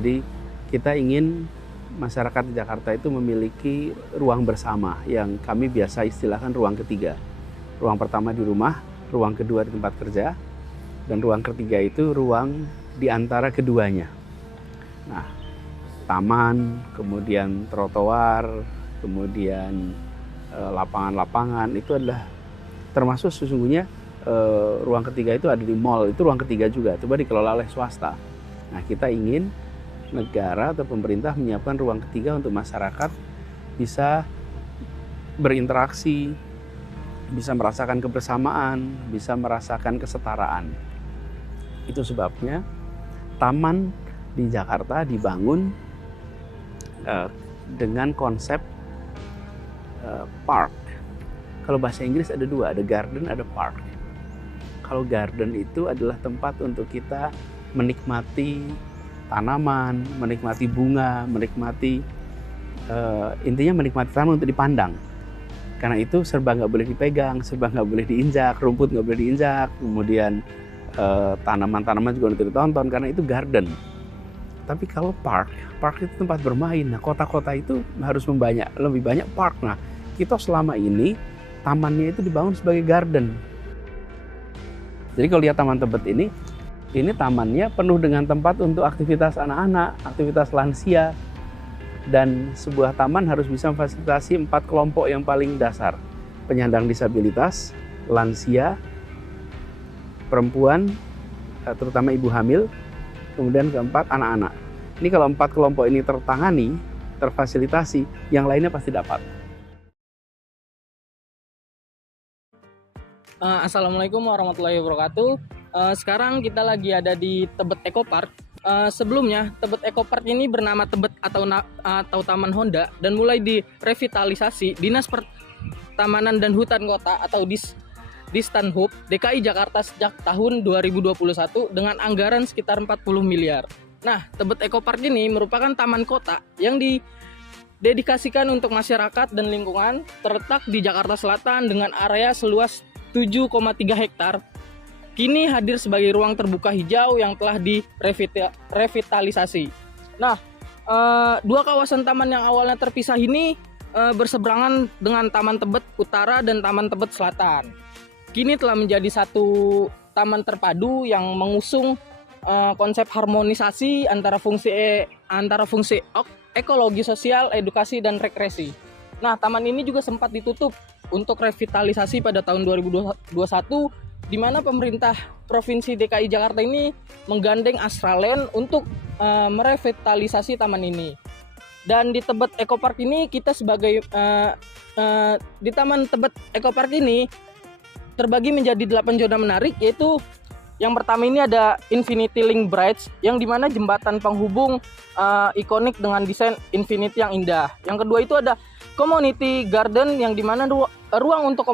Jadi kita ingin masyarakat di Jakarta itu memiliki ruang bersama yang kami biasa istilahkan ruang ketiga. Ruang pertama di rumah, ruang kedua di tempat kerja, dan ruang ketiga itu ruang di antara keduanya. Nah, taman, kemudian trotoar, kemudian lapangan-lapangan itu adalah termasuk sesungguhnya ruang ketiga itu ada di mall, itu ruang ketiga juga, coba dikelola oleh swasta. Nah, kita ingin negara atau pemerintah menyiapkan ruang ketiga untuk masyarakat bisa berinteraksi, bisa merasakan kebersamaan, bisa merasakan kesetaraan. Itu sebabnya taman di Jakarta dibangun dengan konsep park. Kalau bahasa Inggris ada dua, ada garden, ada park. Kalau garden itu adalah tempat untuk kita menikmati tanaman, menikmati bunga, menikmati intinya menikmati tanaman untuk dipandang. Karena itu serba nggak boleh dipegang, serba nggak boleh diinjak, rumput nggak boleh diinjak, kemudian tanaman-tanaman juga untuk ditonton karena itu garden. Tapi kalau park itu tempat bermain. Nah, kota-kota itu harus lebih banyak park. Nah, kita selama ini tamannya itu dibangun sebagai garden. Jadi kalau lihat Taman Tebet ini tamannya penuh dengan tempat untuk aktivitas anak-anak, aktivitas lansia, dan sebuah taman harus bisa memfasilitasi 4 kelompok yang paling dasar: penyandang disabilitas, lansia, perempuan, terutama ibu hamil, kemudian keempat anak-anak. Ini kalau 4 kelompok ini tertangani, terfasilitasi, yang lainnya pasti dapat. Assalamualaikum warahmatullahi wabarakatuh. Sekarang kita lagi ada di Tebet Eco Park. Sebelumnya Tebet Eco Park ini bernama Tebet atau Taman Honda dan mulai direvitalisasi Dinas Pertamanan dan Hutan Kota atau Distanhub DKI Jakarta sejak tahun 2021 dengan anggaran sekitar 40 miliar. Nah, Tebet Eco Park ini merupakan taman kota yang didedikasikan untuk masyarakat dan lingkungan, terletak di Jakarta Selatan dengan area seluas 7,3 hektar. Kini hadir sebagai ruang terbuka hijau yang telah direvitalisasi. Nah, dua kawasan taman yang awalnya terpisah ini berseberangan dengan Taman Tebet Utara dan Taman Tebet Selatan. Kini telah menjadi satu taman terpadu yang mengusung konsep harmonisasi antara fungsi ekologi, sosial, edukasi, dan rekreasi. Nah, taman ini juga sempat ditutup untuk revitalisasi pada tahun 2021, di mana pemerintah Provinsi DKI Jakarta ini menggandeng Astraland untuk merevitalisasi taman ini. Dan di Tebet Eco Park ini kita sebagai di Taman Tebet Eco Park ini terbagi menjadi 8 zona menarik, yaitu yang pertama ini ada Infinity Link Bridge yang dimana jembatan penghubung ikonik dengan desain infinity yang indah. Yang kedua itu ada Community Garden yang dimana ruang untuk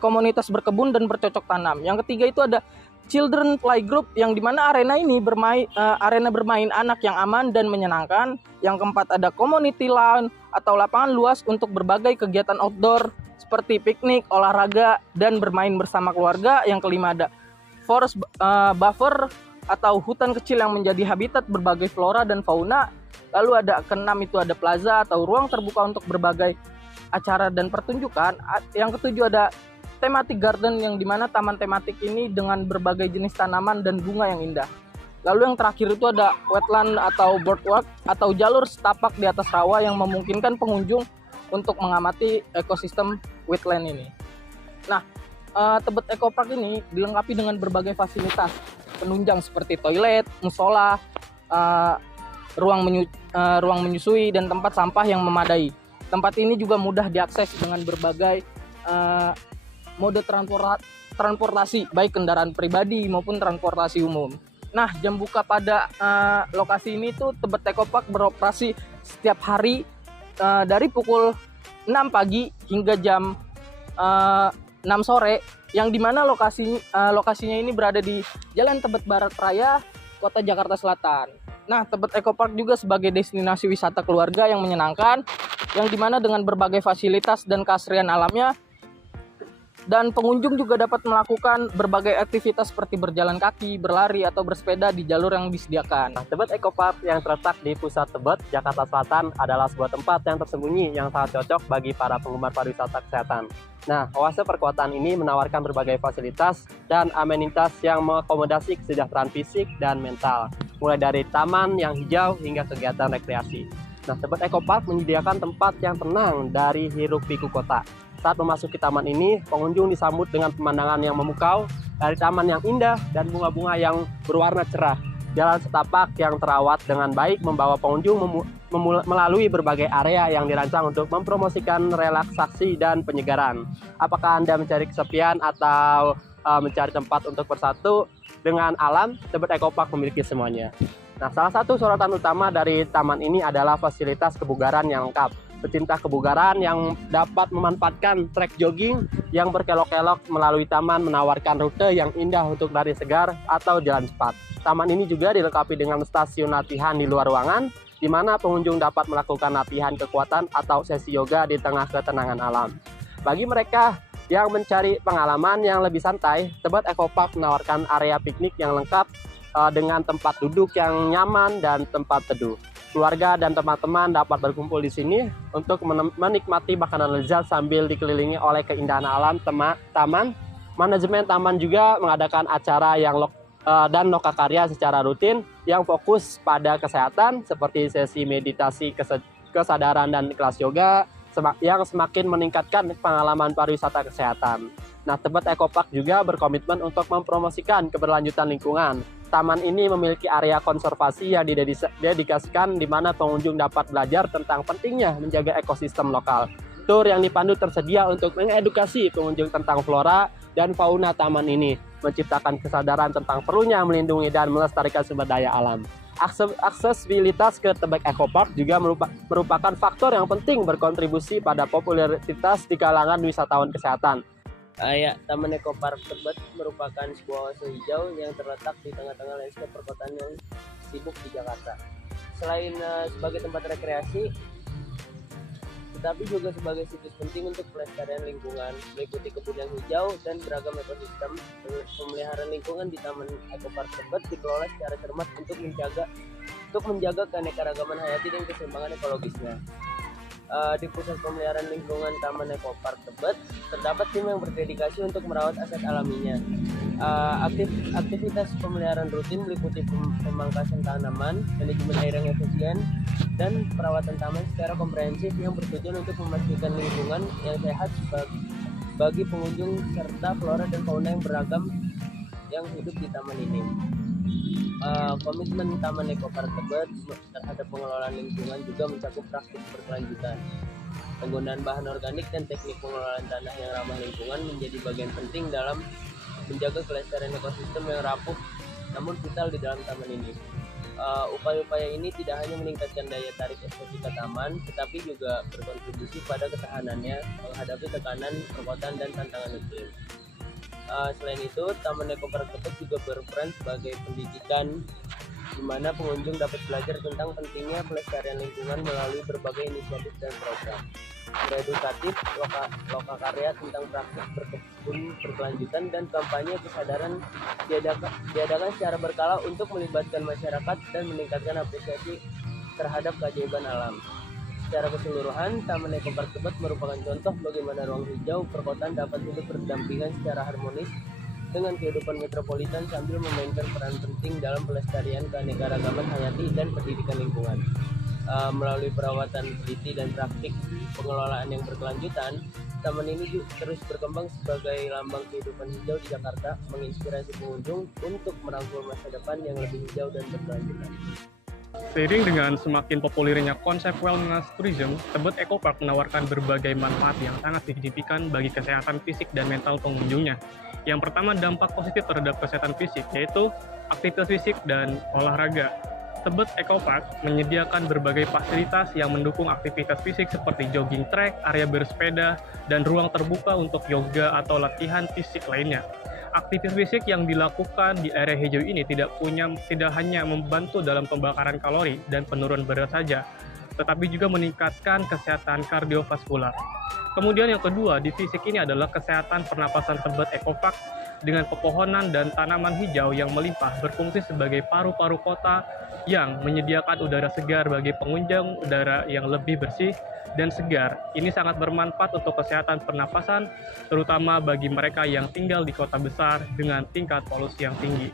komunitas berkebun dan bercocok tanam. Yang ketiga itu ada Children Playgroup yang dimana arena bermain anak yang aman dan menyenangkan. Yang keempat ada Community Lawn atau lapangan luas untuk berbagai kegiatan outdoor seperti piknik, olahraga, dan bermain bersama keluarga. Yang kelima ada Forest Buffer atau hutan kecil yang menjadi habitat berbagai flora dan fauna. Lalu ada keenam itu ada plaza atau ruang terbuka untuk berbagai acara dan pertunjukan. Yang ketujuh ada thematic garden yang dimana taman tematik ini dengan berbagai jenis tanaman dan bunga yang indah. Lalu yang terakhir itu ada wetland atau boardwalk atau jalur setapak di atas rawa yang memungkinkan pengunjung untuk mengamati ekosistem wetland ini. Nah, Tebet Eco Park ini dilengkapi dengan berbagai fasilitas penunjang seperti toilet, musola, ruang menyusui, dan tempat sampah yang memadai. Tempat ini juga mudah diakses dengan berbagai mode transportasi, baik kendaraan pribadi maupun transportasi umum. Nah, jam buka pada lokasi ini tuh Tebet Eco Park beroperasi setiap hari dari pukul 6 pagi hingga jam 6 sore, yang dimana lokasinya ini berada di Jalan Tebet Barat Raya, Kota Jakarta Selatan. Nah, Tebet Eco Park juga sebagai destinasi wisata keluarga yang menyenangkan, yang dimana dengan berbagai fasilitas dan keasrian alamnya, Dan pengunjung juga dapat melakukan berbagai aktivitas seperti berjalan kaki, berlari, atau bersepeda di jalur yang disediakan. Nah, Tebet Eco Park yang terletak di pusat Tebet, Jakarta Selatan adalah sebuah tempat yang tersembunyi yang sangat cocok bagi para penggemar pariwisata kesehatan. Nah, oase perkotaan ini menawarkan berbagai fasilitas dan amenitas yang mengakomodasi kesejahteraan fisik dan mental, mulai dari taman yang hijau hingga kegiatan rekreasi. Nah, Tebet Eco Park menyediakan tempat yang tenang dari hiruk-pikuk kota. Saat memasuki taman ini, pengunjung disambut dengan pemandangan yang memukau dari taman yang indah dan bunga-bunga yang berwarna cerah. Jalan setapak yang terawat dengan baik membawa pengunjung melalui berbagai area yang dirancang untuk mempromosikan relaksasi dan penyegaran. Apakah Anda mencari kesepian atau mencari tempat untuk bersatu dengan alam? Tebet Eco Park memiliki semuanya. Nah, salah satu sorotan utama dari taman ini adalah fasilitas kebugaran yang lengkap. Pecinta kebugaran yang dapat memanfaatkan trek jogging yang berkelok-kelok melalui taman menawarkan rute yang indah untuk lari segar atau jalan cepat. Taman ini juga dilengkapi dengan stasiun latihan di luar ruangan, di mana pengunjung dapat melakukan latihan kekuatan atau sesi yoga di tengah ketenangan alam. Bagi mereka yang mencari pengalaman yang lebih santai, Tebet Eco Park menawarkan area piknik yang lengkap dengan tempat duduk yang nyaman dan tempat teduh. Keluarga dan teman-teman dapat berkumpul di sini untuk menikmati makanan lezat sambil dikelilingi oleh keindahan alam taman. Manajemen taman juga mengadakan acara dan lokakarya secara rutin yang fokus pada kesehatan seperti sesi meditasi kesadaran dan kelas yoga yang semakin meningkatkan pengalaman pariwisata kesehatan. Nah, Tebet Eco Park juga berkomitmen untuk mempromosikan keberlanjutan lingkungan. Taman ini memiliki area konservasi yang didedikasikan di mana pengunjung dapat belajar tentang pentingnya menjaga ekosistem lokal. Tur yang dipandu tersedia untuk mengedukasi pengunjung tentang flora dan fauna taman ini, menciptakan kesadaran tentang perlunya melindungi dan melestarikan sumber daya alam. Aksesibilitas ke Tebet Eco Park juga merupakan faktor yang penting berkontribusi pada popularitas di kalangan wisatawan kesehatan. Taman Eco Park Tebet merupakan sebuah oase hijau yang terletak di tengah-tengah landscape perkotaan yang sibuk di Jakarta. Selain sebagai tempat rekreasi, tetapi juga sebagai situs penting untuk pelestarian lingkungan, meliputi kebun yang hijau dan beragam ekosistem. Pemeliharaan lingkungan di Taman Eco Park Tebet dikelola secara cermat untuk menjaga keanekaragaman hayati dan keseimbangan ekologisnya. Di pusat pemeliharaan lingkungan Taman Eco Park Tebet terdapat tim yang berdedikasi untuk merawat aset alaminya. Aktivitas pemeliharaan rutin meliputi pemangkasan tanaman, manajemen air yang efisien, dan perawatan taman secara komprehensif yang bertujuan untuk memastikan lingkungan yang sehat bagi pengunjung serta flora dan fauna yang beragam yang hidup di taman ini. Komitmen Taman Eco Park Tebet terhadap pengelolaan lingkungan juga mencakup praktik berkelanjutan. Penggunaan bahan organik dan teknik pengelolaan tanah yang ramah lingkungan menjadi bagian penting dalam menjaga kelestarian ekosistem yang rapuh namun vital di dalam taman ini. Upaya-upaya ini tidak hanya meningkatkan daya tarik estetika taman, tetapi juga berkontribusi pada ketahanannya menghadapi tekanan perkotaan dan tantangan iklim. Selain itu, Taman Eco Park Tebet juga berperan sebagai pendidikan di mana pengunjung dapat belajar tentang pentingnya pelestarian lingkungan melalui berbagai inisiatif dan program. Edukatif, lokakarya tentang praktik berkebun berkelanjutan dan kampanye kesadaran diadakan secara berkala untuk melibatkan masyarakat dan meningkatkan apresiasi terhadap keajaiban alam. Secara keseluruhan, Taman Eco Park Tebet merupakan contoh bagaimana ruang hijau perkotaan dapat hidup berdampingan secara harmonis dengan kehidupan metropolitan sambil memainkan peran penting dalam pelestarian keanekaragaman hayati dan pendidikan lingkungan. Melalui perawatan teliti dan praktik pengelolaan yang berkelanjutan, taman ini terus berkembang sebagai lambang kehidupan hijau di Jakarta, menginspirasi pengunjung untuk merangkul masa depan yang lebih hijau dan berkelanjutan. Seiring dengan semakin populernya konsep wellness tourism, Tebet Eco Park menawarkan berbagai manfaat yang sangat signifikan bagi kesehatan fisik dan mental pengunjungnya. Yang pertama, dampak positif terhadap kesehatan fisik, yaitu aktivitas fisik dan olahraga. Tebet Eco Park menyediakan berbagai fasilitas yang mendukung aktivitas fisik seperti jogging track, area bersepeda, dan ruang terbuka untuk yoga atau latihan fisik lainnya. Aktivitas fisik yang dilakukan di area hijau ini tidak hanya membantu dalam pembakaran kalori dan penurunan berat saja, tetapi juga meningkatkan kesehatan kardiovaskular. Kemudian yang kedua di fisik ini adalah kesehatan pernapasan Tebet Ecopark dengan pepohonan dan tanaman hijau yang melimpah berfungsi sebagai paru-paru kota yang menyediakan udara segar bagi pengunjung, udara yang lebih bersih dan segar. Ini sangat bermanfaat untuk kesehatan pernapasan, terutama bagi mereka yang tinggal di kota besar dengan tingkat polusi yang tinggi.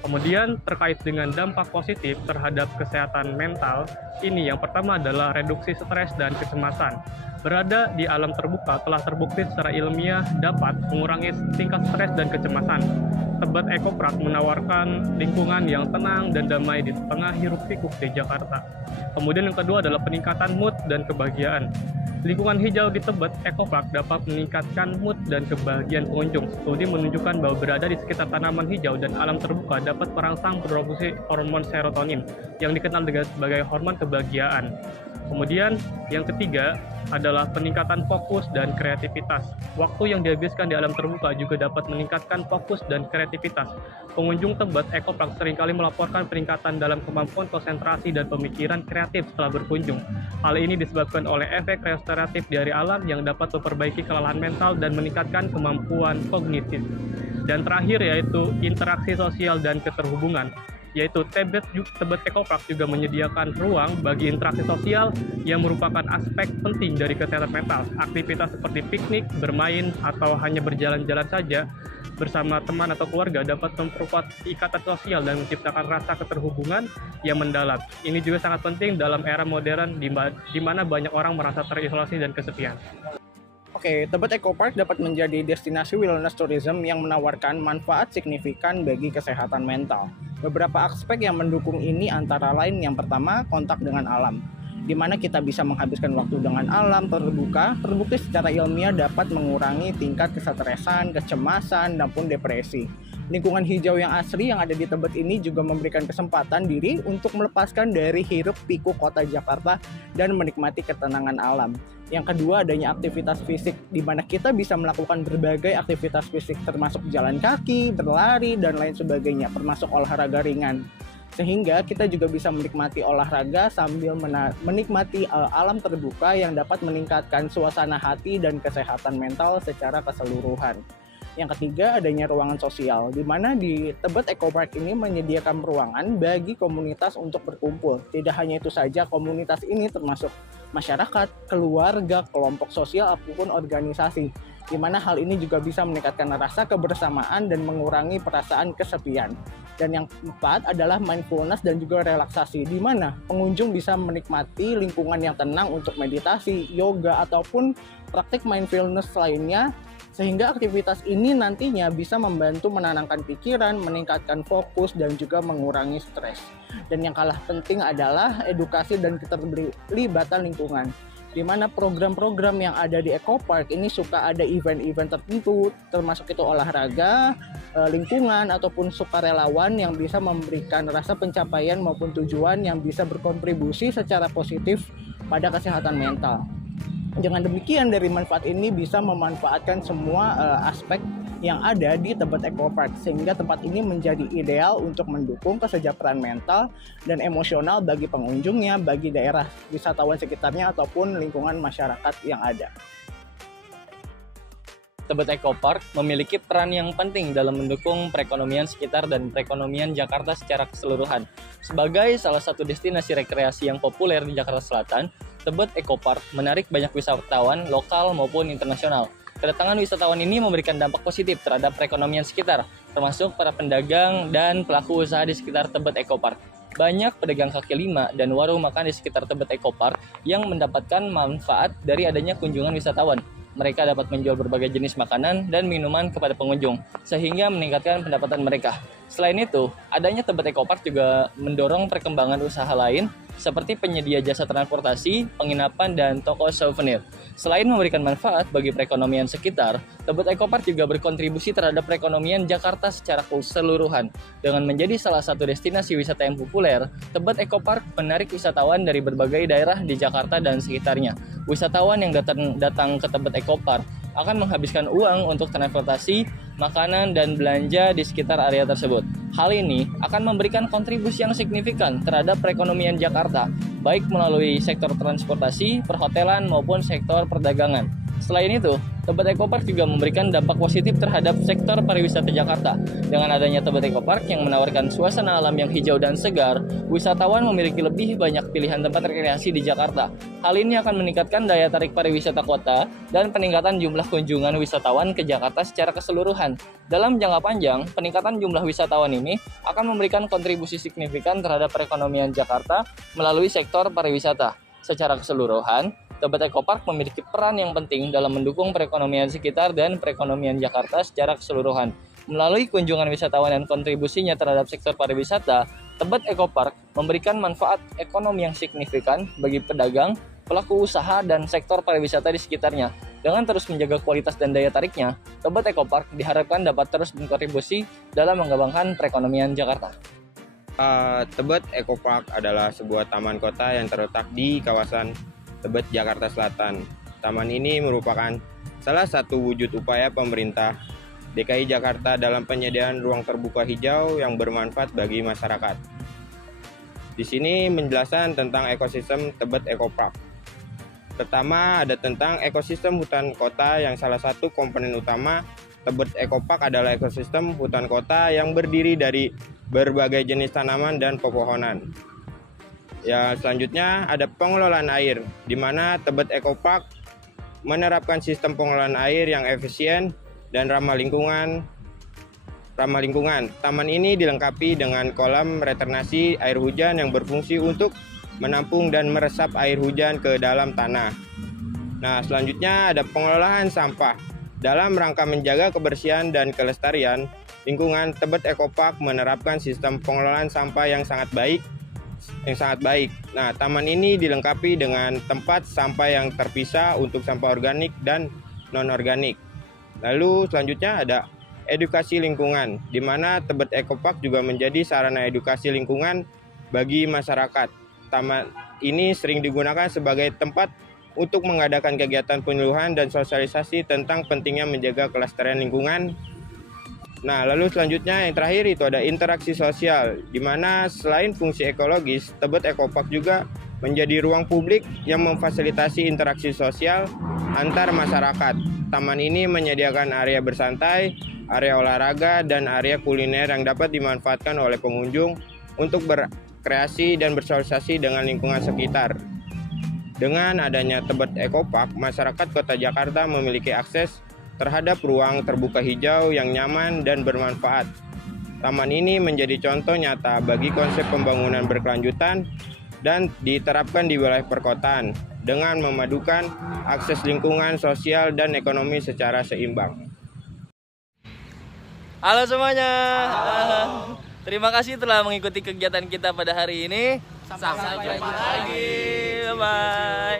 Kemudian terkait dengan dampak positif terhadap kesehatan mental, ini yang pertama adalah reduksi stres dan kecemasan. Berada di alam terbuka telah terbukti secara ilmiah dapat mengurangi tingkat stres dan kecemasan. Tebet Ecopark menawarkan lingkungan yang tenang dan damai di tengah hiruk-pikuk di Jakarta. Kemudian yang kedua adalah peningkatan mood dan kebahagiaan. Lingkungan hijau di Tebet Ecopark dapat meningkatkan mood dan kebahagiaan pengunjung. Studi menunjukkan bahwa berada di sekitar tanaman hijau dan alam terbuka dapat merangsang produksi hormon serotonin yang dikenal sebagai hormon kebahagiaan. Kemudian yang ketiga adalah peningkatan fokus dan kreativitas. Waktu yang dihabiskan di alam terbuka juga dapat meningkatkan fokus dan kreativitas. Pengunjung Tebet Ecopark seringkali melaporkan peningkatan dalam kemampuan konsentrasi dan pemikiran kreatif setelah berkunjung. Hal ini disebabkan oleh efek restoratif dari alam yang dapat memperbaiki kelelahan mental dan meningkatkan kemampuan kognitif. Dan terakhir yaitu interaksi sosial dan keterhubungan, yaitu Tebet Ecopark juga menyediakan ruang bagi interaksi sosial yang merupakan aspek penting dari kesehatan mental. Aktivitas seperti piknik, bermain, atau hanya berjalan-jalan saja bersama teman atau keluarga dapat memperkuat ikatan sosial dan menciptakan rasa keterhubungan yang mendalam. Ini juga sangat penting dalam era modern di mana banyak orang merasa terisolasi dan kesepian. Oke, Tebet Ecopark dapat menjadi destinasi wellness tourism yang menawarkan manfaat signifikan bagi kesehatan mental. Beberapa aspek yang mendukung ini antara lain yang pertama, kontak dengan alam, di mana kita bisa menghabiskan waktu dengan alam terbuka, terbukti secara ilmiah dapat mengurangi tingkat kesetresan, kecemasan, maupun depresi. Lingkungan hijau yang asri yang ada di Tebet ini juga memberikan kesempatan diri untuk melepaskan dari hiruk-pikuk kota Jakarta dan menikmati ketenangan alam. Yang kedua, adanya aktivitas fisik, di mana kita bisa melakukan berbagai aktivitas fisik termasuk jalan kaki, berlari, dan lain sebagainya, termasuk olahraga ringan. Sehingga kita juga bisa menikmati olahraga sambil menikmati alam terbuka yang dapat meningkatkan suasana hati dan kesehatan mental secara keseluruhan. Yang ketiga, adanya ruangan sosial, di mana di Tebet Ecopark ini menyediakan ruangan bagi komunitas untuk berkumpul. Tidak hanya itu saja, komunitas ini termasuk masyarakat, keluarga, kelompok sosial, ataupun organisasi, di mana hal ini juga bisa meningkatkan rasa kebersamaan dan mengurangi perasaan kesepian. Dan yang keempat adalah mindfulness dan juga relaksasi, di mana pengunjung bisa menikmati lingkungan yang tenang untuk meditasi, yoga, ataupun praktik mindfulness lainnya, sehingga aktivitas ini nantinya bisa membantu menenangkan pikiran, meningkatkan fokus, dan juga mengurangi stres. Dan yang kalah penting adalah edukasi dan keterlibatan lingkungan, di mana program-program yang ada di Ecopark ini suka ada event-event tertentu, termasuk itu olahraga, lingkungan, ataupun sukarelawan yang bisa memberikan rasa pencapaian maupun tujuan yang bisa berkontribusi secara positif pada kesehatan mental. Dengan demikian, dari manfaat ini bisa memanfaatkan semua aspek yang ada di Tebet Ecopark, sehingga tempat ini menjadi ideal untuk mendukung kesejahteraan mental dan emosional bagi pengunjungnya, bagi daerah wisatawan sekitarnya, ataupun lingkungan masyarakat yang ada. Tebet Ecopark memiliki peran yang penting dalam mendukung perekonomian sekitar dan perekonomian Jakarta secara keseluruhan. Sebagai salah satu destinasi rekreasi yang populer di Jakarta Selatan, Tebet Ecopark menarik banyak wisatawan lokal maupun internasional. Kedatangan wisatawan ini memberikan dampak positif terhadap perekonomian sekitar, termasuk para pedagang dan pelaku usaha di sekitar Tebet Ecopark. Banyak pedagang kaki lima dan warung makan di sekitar Tebet Ecopark yang mendapatkan manfaat dari adanya kunjungan wisatawan. Mereka dapat menjual berbagai jenis makanan dan minuman kepada pengunjung, sehingga meningkatkan pendapatan mereka. Selain itu, adanya Tebet Ecopark juga mendorong perkembangan usaha lain, seperti penyedia jasa transportasi, penginapan, dan toko souvenir. Selain memberikan manfaat bagi perekonomian sekitar, Tebet Ecopark juga berkontribusi terhadap perekonomian Jakarta secara keseluruhan. Dengan menjadi salah satu destinasi wisata yang populer, Tebet Ecopark menarik wisatawan dari berbagai daerah di Jakarta dan sekitarnya. Wisatawan yang datang ke Tebet Ecopark akan menghabiskan uang untuk transportasi, makanan, dan belanja di sekitar area tersebut. Hal ini akan memberikan kontribusi yang signifikan terhadap perekonomian Jakarta baik melalui sektor transportasi, perhotelan, maupun sektor perdagangan. Selain itu, Tebet Eco Park juga memberikan dampak positif terhadap sektor pariwisata Jakarta. Dengan adanya Tebet Eco Park yang menawarkan suasana alam yang hijau dan segar, wisatawan memiliki lebih banyak pilihan tempat rekreasi di Jakarta. Hal ini akan meningkatkan daya tarik pariwisata kota dan peningkatan jumlah kunjungan wisatawan ke Jakarta secara keseluruhan. Dalam jangka panjang, peningkatan jumlah wisatawan ini akan memberikan kontribusi signifikan terhadap perekonomian Jakarta melalui sektor pariwisata. Secara keseluruhan, Tebet Eco Park memiliki peran yang penting dalam mendukung perekonomian sekitar dan perekonomian Jakarta secara keseluruhan. Melalui kunjungan wisatawan dan kontribusinya terhadap sektor pariwisata, Tebet Eco Park memberikan manfaat ekonomi yang signifikan bagi pedagang, pelaku usaha, dan sektor pariwisata di sekitarnya. Dengan terus menjaga kualitas dan daya tariknya, Tebet Eco Park diharapkan dapat terus berkontribusi dalam mengembangkan perekonomian Jakarta. Tebet Eco Park adalah sebuah taman kota yang terletak di kawasan Tebet, Jakarta Selatan. Taman ini merupakan salah satu wujud upaya pemerintah DKI Jakarta dalam penyediaan ruang terbuka hijau yang bermanfaat bagi masyarakat. Di sini menjelaskan tentang ekosistem Tebet Eco Park. Pertama, ada tentang ekosistem hutan kota yang salah satu komponen utama Tebet Eco Park adalah ekosistem hutan kota yang berdiri dari berbagai jenis tanaman dan pepohonan. Ya, selanjutnya ada pengelolaan air, di mana Tebet Eco Park menerapkan sistem pengelolaan air yang efisien dan ramah lingkungan. Taman ini dilengkapi dengan kolam reternasi air hujan yang berfungsi untuk menampung dan meresap air hujan ke dalam tanah. Nah, selanjutnya ada pengelolaan sampah. Dalam rangka menjaga kebersihan dan kelestarian lingkungan, Tebet Eco Park menerapkan sistem pengelolaan sampah yang sangat baik. Nah, taman ini dilengkapi dengan tempat sampah yang terpisah untuk sampah organik dan non-organik. Lalu selanjutnya ada edukasi lingkungan, di mana Tebet Eco Park juga menjadi sarana edukasi lingkungan bagi masyarakat. Taman ini sering digunakan sebagai tempat untuk mengadakan kegiatan penyuluhan dan sosialisasi tentang pentingnya menjaga kelestarian lingkungan. Nah, lalu selanjutnya yang terakhir itu ada interaksi sosial, di mana selain fungsi ekologis, Tebet Eco Park juga menjadi ruang publik yang memfasilitasi interaksi sosial antar masyarakat. Taman ini menyediakan area bersantai, area olahraga, dan area kuliner yang dapat dimanfaatkan oleh pengunjung untuk berkreasi dan bersosialisasi dengan lingkungan sekitar. Dengan adanya Tebet Eco Park, masyarakat Kota Jakarta memiliki akses terhadap ruang terbuka hijau yang nyaman dan bermanfaat. Taman ini menjadi contoh nyata bagi konsep pembangunan berkelanjutan dan diterapkan di wilayah perkotaan dengan memadukan akses lingkungan, sosial, dan ekonomi secara seimbang. Halo semuanya. Terima kasih telah mengikuti kegiatan kita pada hari ini. Sampai jumpa lagi. Bye-bye.